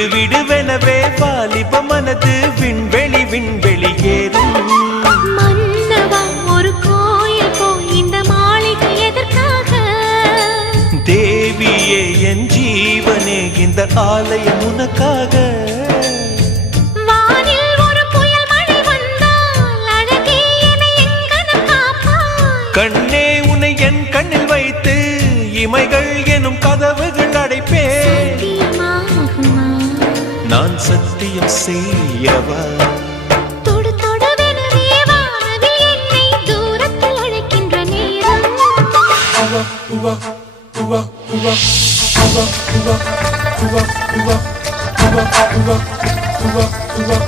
விடுவிடுவெனவே வாலிப மனது விண்வெளி விண்வெளி ஏறும். மன்னவா ஒரு கோயில் போய் இந்த மாளிகை எதற்காக? தேவியே என் ஜீவனே இந்த ஆலயம் உனக்காக. வானில் ஒரு புயல் மழை வந்தால் அழகே என்னை எங்கனம் காப்பாய். கண்ணே உன்னை என் கண்ணில் வைத்து இமைகள் எனும் கதவுகள் அடைப்பேன். சத்தியமாகுமா? நான் சத்தியம் செய்யவா? தொடு தொடுவெனவே வானவில் என்னை தூரத்தில் அழைக்கின்ற நேரம். உவா உவா உவா உவா உவா உவா உவா உவா உவா உவா உவா உவா